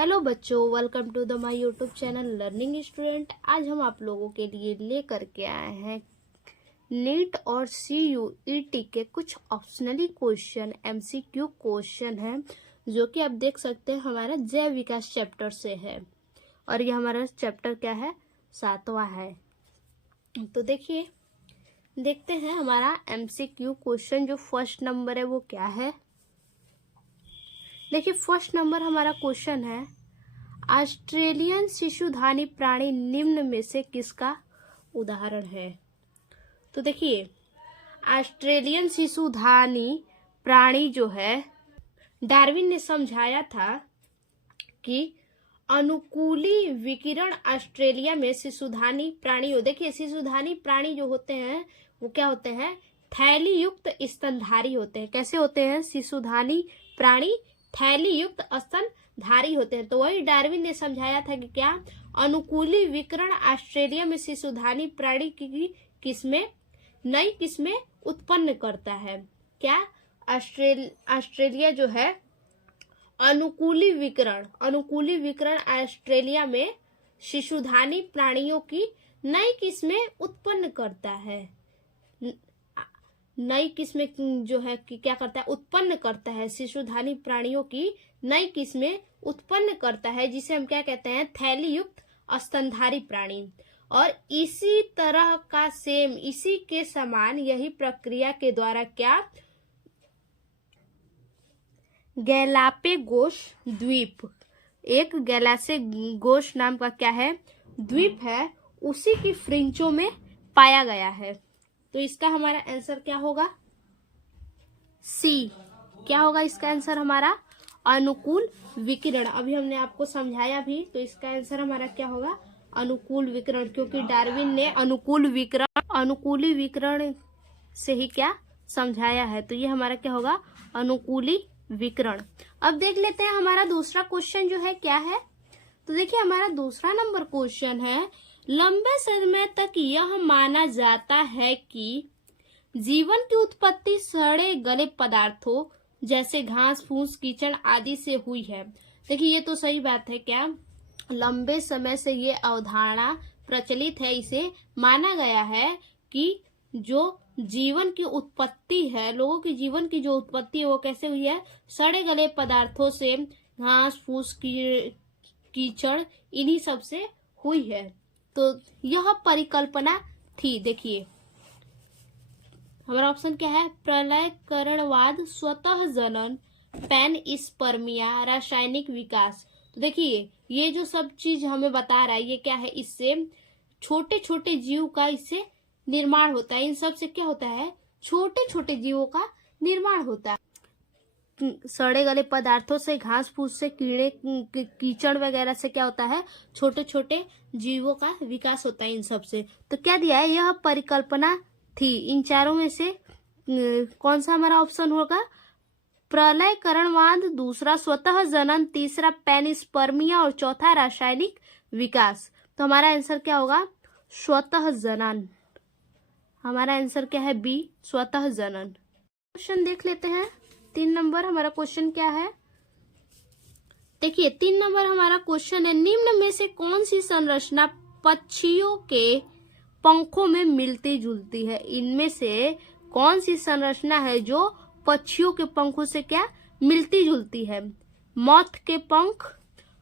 Hello बच्चों, welcome to the my YouTube channel learning student. आज हम आप लोगों के लिए ले करके आए हैं नीट और CUET के कुछ ऑप्शनली क्वेश्चन, MCQ क्वेश्चन हैं जो कि आप देख सकते हैं हमारा जैव विकास चैप्टर से है। और ये हमारा चैप्टर क्या है, 7वां है। तो देखते हैं हमारा MCQ क्वेश्चन जो फर्स्ट नंबर है वो क्या है। देखिए, फर्स्ट नंबर हमारा क्वेश्चन है, ऑस्ट्रेलियन शिशुधानी प्राणी निम्न में से किसका उदाहरण है। तो देखिए, ऑस्ट्रेलियन शिशुधानी प्राणी जो है, डार्विन ने समझाया था कि अनुकूली विकिरण ऑस्ट्रेलिया में शिशुधानी प्राणी हो। देखिए, शिशुधानी प्राणी जो होते हैं वो क्या होते हैं, थैली युक्त स्तनधारी होते हैं। कैसे होते हैं शिशुधानी प्राणी, थैली युक्त स्तनधारी होते हैं। तो वही डार्विन ने समझाया था कि क्या अनुकूली विकिरण ऑस्ट्रेलिया में शिशुधानी प्राणी की किस्में, नई किस्में उत्पन्न करता है। क्या ऑस्ट्रेलिया जो है अनुकूली विकिरण ऑस्ट्रेलिया में शिशुधानी प्राणियों की नई किस्में उत्पन्न करता है। नई किस्में जो है कि क्या करता है, उत्पन्न करता है। शिशुधानी प्राणियों की नई किस्में उत्पन्न करता है, जिसे हम क्या कहते हैं, थैली युक्त स्तनधारी प्राणी। और इसी तरह का सेम, इसी के समान यही प्रक्रिया के द्वारा क्या गैलापेगोस द्वीप, एक गैलापेगोस नाम का क्या है, द्वीप है, उसी की फ्रिंचों में पाया गया है। तो इसका हमारा आंसर क्या होगा, सी। क्या होगा इसका आंसर हमारा, अनुकूल विकिरण। अभी हमने आपको समझाया भी, तो इसका आंसर हमारा क्या होगा, अनुकूल विकिरण, क्योंकि डार्विन ने अनुकूली विकिरण से ही क्या समझाया है। तो ये हमारा क्या होगा, अनुकूली विकिरण। अब देख लेते हैं हमारा दूसरा क्वेश्चन जो है क्या है। तो देखिए, हमारा दूसरा नंबर क्वेश्चन है, लंबे समय तक यह माना जाता है कि जीवन की उत्पत्ति सड़े गले पदार्थों जैसे घास फूस कीचड़ आदि से हुई है। देखिए, ये तो सही बात है। क्या लंबे समय से ये अवधारणा प्रचलित है, इसे माना गया है कि जो जीवन की उत्पत्ति है, लोगों की जीवन की जो उत्पत्ति है वो कैसे हुई है, सड़े गले पदार्थों से, घास फूस कीचड़ इन्हीं सब से हुई है। तो यह परिकल्पना थी। देखिए, हमारा ऑप्शन क्या है, प्रलयकरणवाद, स्वतः जनन, पैनस्पर्मिया, रासायनिक विकास। तो देखिए, ये जो सब चीज हमें बता रहा है ये क्या है, इससे छोटे छोटे जीव का इससे निर्माण होता है। इन सब से क्या होता है, छोटे छोटे जीवों का निर्माण होता है। सड़े गले पदार्थों से, घास फूस से, कीड़े कीचड़ वगैरह से क्या होता है, छोटे छोटे जीवों का विकास होता है इन सब से। तो क्या दिया है, यह परिकल्पना थी। इन चारों में से कौन सा हमारा ऑप्शन होगा, प्रलयकरणवाद, दूसरा स्वतः जनन, तीसरा पैनस्पर्मिया और चौथा रासायनिक विकास। तो हमारा आंसर क्या होगा, स्वतः जनन। हमारा आंसर क्या है, बी, स्वतः जनन। क्वेश्चन देख लेते हैं 3 नंबर हमारा क्वेश्चन क्या है। देखिए, 3 नंबर हमारा क्वेश्चन है, निम्न में से कौन सी संरचना पक्षियों के पंखों में मिलती जुलती है। इनमें से कौन सी संरचना है जो पक्षियों के पंखों से क्या मिलती जुलती है। मॉथ के पंख,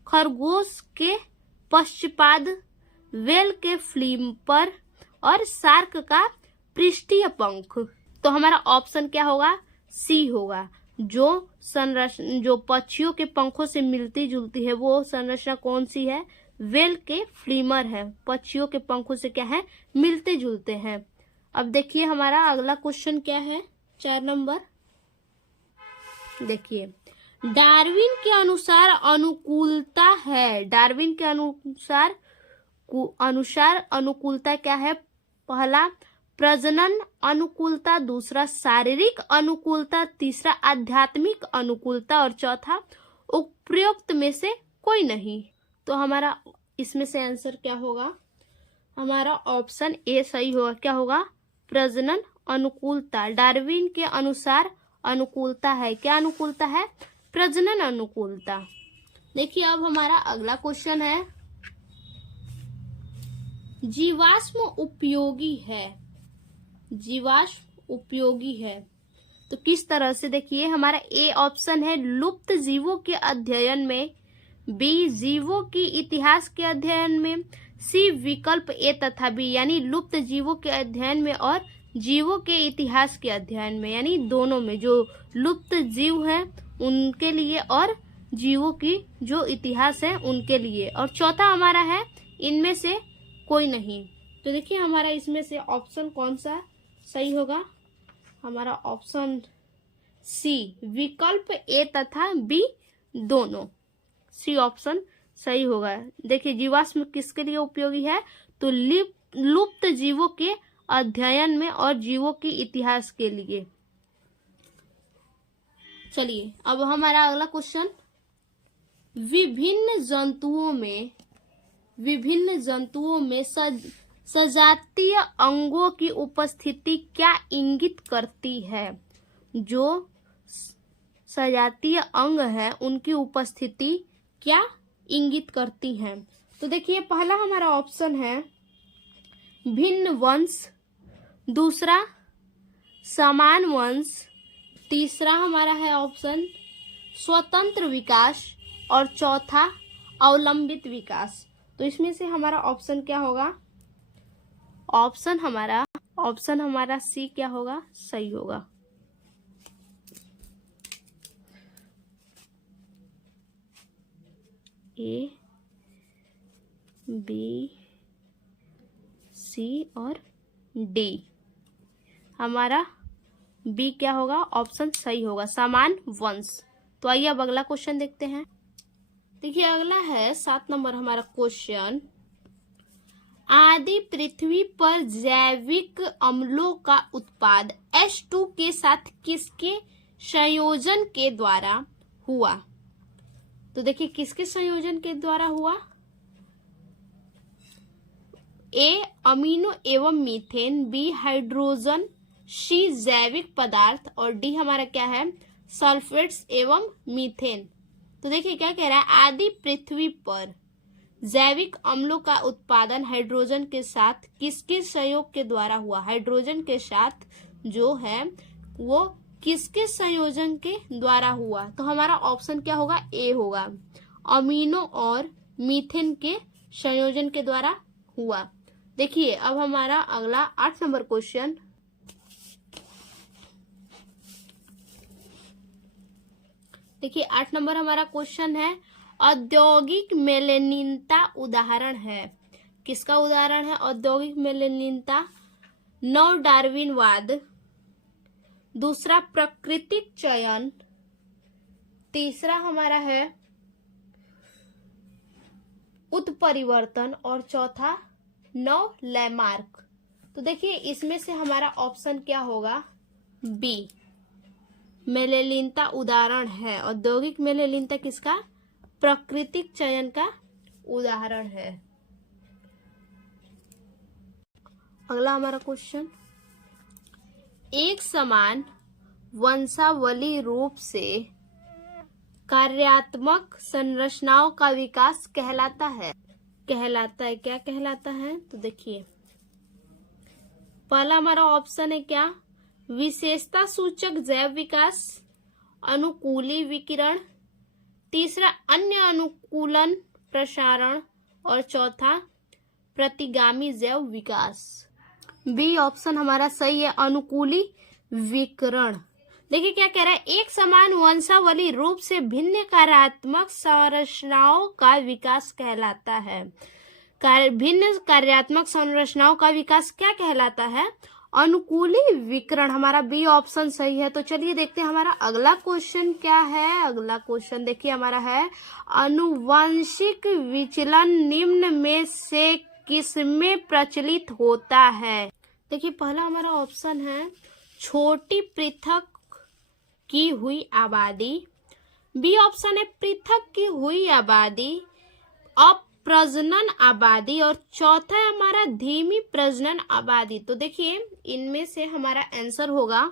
खरगोश के पश्चपाद, वेल के फ्लिपर और शार्क का पृष्ठीय पंख। तो हमारा ऑप्शन क्या होगा, सी होगा। जो पक्षियों के पंखों से मिलती जुलती है वो संरचना कौन सी है, वेल के फ्लीमर है। पक्षियों के पंखों से क्या है, मिलते जुलते हैं। अब देखिए हमारा अगला क्वेश्चन क्या है, 4 नंबर। देखिए, डार्विन के अनुसार अनुकूलता है। डार्विन के अनुसार अनुकूलता क्या है, पहला प्रजनन अनुकूलता, दूसरा शारीरिक अनुकूलता, तीसरा आध्यात्मिक अनुकूलता और चौथा उपयुक्त में से कोई नहीं। तो हमारा इसमें से आंसर क्या होगा, हमारा ऑप्शन ए सही होगा। क्या होगा, प्रजनन अनुकूलता। डार्विन के अनुसार अनुकूलता है, क्या अनुकूलता है, प्रजनन अनुकूलता। देखिए अब हमारा अगला क्वेश्चन है, जीवाश्म उपयोगी है। जीवाश्म उपयोगी है तो किस तरह से? देखिए हमारा ए ऑप्शन है लुप्त जीवों के अध्ययन में, बी जीवों की इतिहास के अध्ययन में, सी विकल्प ए तथा बी यानी लुप्त जीवों के अध्ययन में और जीवों के इतिहास के अध्ययन में, यानी दोनों में, जो लुप्त जीव हैं उनके लिए और जीवों की जो इतिहास है उनके लिए। और चौथा हमारा है इनमें से कोई नहीं। तो देखिए हमारा इसमें से ऑप्शन कौन सा सही होगा? हमारा ऑप्शन सी विकल्प ए तथा बी दोनों, सी ऑप्शन सही होगा। देखिए जीवाश्म किसके लिए उपयोगी है? तो लुप्त जीवों के अध्ययन में और जीवों की इतिहास के लिए। चलिए अब हमारा अगला क्वेश्चन, विभिन्न जंतुओं में सजातीय अंगों की उपस्थिति क्या इंगित करती है? जो सजातीय अंग है उनकी उपस्थिति क्या इंगित करती हैं? तो देखिए पहला हमारा ऑप्शन है भिन्न वंश, दूसरा समान वंश, तीसरा हमारा है ऑप्शन स्वतंत्र विकास और चौथा अवलंबित विकास। तो इसमें से हमारा ऑप्शन क्या होगा? ऑप्शन हमारा सी क्या होगा? सही होगा। ए, बी, सी और डी, हमारा बी क्या होगा? ऑप्शन सही होगा, समान वंश। तो आइए अब अगला क्वेश्चन देखते हैं। देखिए अगला है 7 नंबर हमारा क्वेश्चन, आदि पृथ्वी पर जैविक अम्लों का उत्पाद H2 के साथ किसके संयोजन के द्वारा हुआ? तो देखिए किसके संयोजन के द्वारा हुआ? ए अमीनो एवं मीथेन, बी हाइड्रोजन, सी जैविक पदार्थ और डी हमारा क्या है? सल्फेट्स एवं मीथेन। तो देखिए क्या कह रहा है, आदि पृथ्वी पर जैविक अम्लों का उत्पादन हाइड्रोजन के साथ किसके संयोग के द्वारा हुआ? हाइड्रोजन के साथ जो है वो किसके संयोजन के द्वारा हुआ? तो हमारा ऑप्शन क्या होगा? ए होगा, अमीनो और मीथेन के संयोजन के द्वारा हुआ। देखिए अब हमारा अगला 8 नंबर क्वेश्चन, देखिए 8 नंबर हमारा क्वेश्चन है, औद्योगिक मेलेनिनता उदाहरण है। किसका उदाहरण है औद्योगिक मेलेनिनता? नव डार्विनवाद, दूसरा प्राकृतिक चयन, तीसरा हमारा है उत्परिवर्तन और चौथा नव लैमार्क। तो देखिए इसमें से हमारा ऑप्शन क्या होगा? बी मेलेनिनता उदाहरण है। औद्योगिक मेलेनिनता किसका? प्राकृतिक चयन का उदाहरण है। अगला हमारा क्वेश्चन, एक समान वंशावली रूप से कार्यात्मक संरचनाओं का विकास कहलाता है। क्या कहलाता है? तो देखिए पहला हमारा ऑप्शन है क्या? विशेषता सूचक जैव विकास, अनुकूली विकिरण, तीसरा अन्य अनुकूलन प्रसारण और चौथा प्रतिगामी जैव विकास। बी ऑप्शन हमारा सही है, अनुकूली विकिरण। देखिए क्या कह रहा है, एक समान वंशावली रूप से भिन्न कार्यात्मक संरचनाओं का विकास कहलाता है। भिन्न कार्यात्मक संरचनाओं का विकास क्या कहलाता है? अनुकूली विकिरण। हमारा बी ऑप्शन सही है। तो चलिए देखते हैं हमारा अगला क्वेश्चन क्या है। अगला क्वेश्चन देखिए हमारा है, आनुवंशिक विचलन निम्न में से किसमें प्रचलित होता है? देखिए पहला हमारा ऑप्शन है छोटी पृथक की हुई आबादी, बी ऑप्शन है पृथक की हुई आबादी, अप्रजनन आबादी और चौथा है हमारा धीमी प्रजनन आबादी। तो देखिए इनमें से हमारा आंसर होगा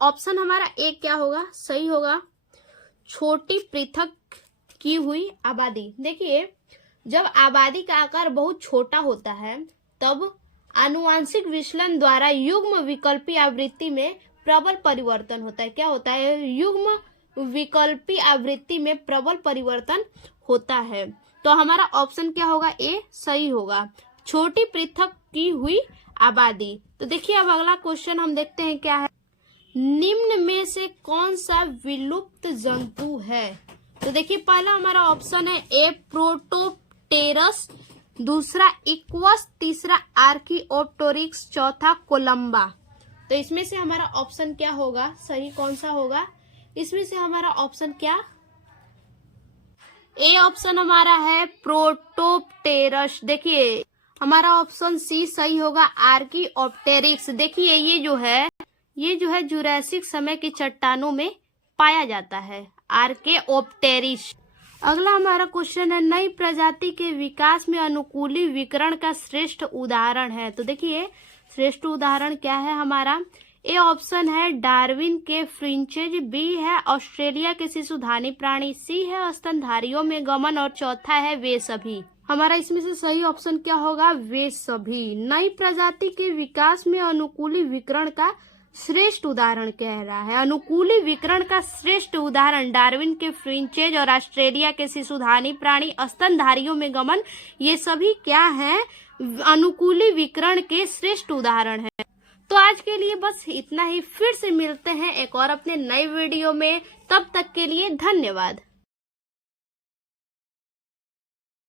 ऑप्शन हमारा ए क्या होगा? सही होगा, छोटी पृथक की हुई आबादी। देखिए, जब आबादी का आकार बहुत छोटा होता है तब आनुवांशिक विचलन द्वारा युग्म विकल्पी आवृत्ति में प्रबल परिवर्तन होता है। क्या होता है? युग्म विकल्पी आवृत्ति में प्रबल परिवर्तन होता है। तो हमारा ऑप्शन क्या होगा? ए सही होगा, छोटी पृथक की हुई आबादी। तो देखिए अब अगला क्वेश्चन हम देखते हैं क्या है। निम्न में से कौन सा विलुप्त जंतु है? तो देखिए पहला हमारा ऑप्शन है ए प्रोटोप्टेरस, दूसरा इक्वस, तीसरा आर्कियोप्टेरिक्स, चौथा कोलंबा। तो इसमें से हमारा ऑप्शन क्या होगा? सही कौन सा होगा? इसमें से हमारा ऑप्शन क्या? ए ऑप्शन हमारा है प्रोटोप्टेरस। देखिए हमारा ऑप्शन सी सही होगा, आर्कियोप्टेरिक्स। देखिए ये जो है जुरासिक समय की चट्टानों में पाया जाता है, आर्कियोप्टेरिक्स। अगला हमारा क्वेश्चन है नई प्रजाति के विकास में अनुकूली विकिरण का श्रेष्ठ उदाहरण है। तो देखिए श्रेष्ठ उदाहरण क्या है हमारा? ए ऑप्शन है डार्विन के फ्रिंचेज, बी है ऑस्ट्रेलिया के शिशुधानी प्राणी, सी है स्तनधारियों में गमन और चौथा है वे सभी। हमारा इसमें से सही ऑप्शन क्या होगा? वे सभी। नई प्रजाति के विकास में अनुकूली विकिरण का श्रेष्ठ उदाहरण कह रहा है। अनुकूली विकिरण का श्रेष्ठ उदाहरण डार्विन के फ्रिंचेज और ऑस्ट्रेलिया के शिशुधानी प्राणी, स्तनधारियों में गमन, ये सभी क्या है? अनुकूली विकिरण के श्रेष्ठ उदाहरण है। तो आज के लिए बस इतना ही। फिर से मिलते हैं एक और अपने नए वीडियो में। तब तक के लिए धन्यवाद।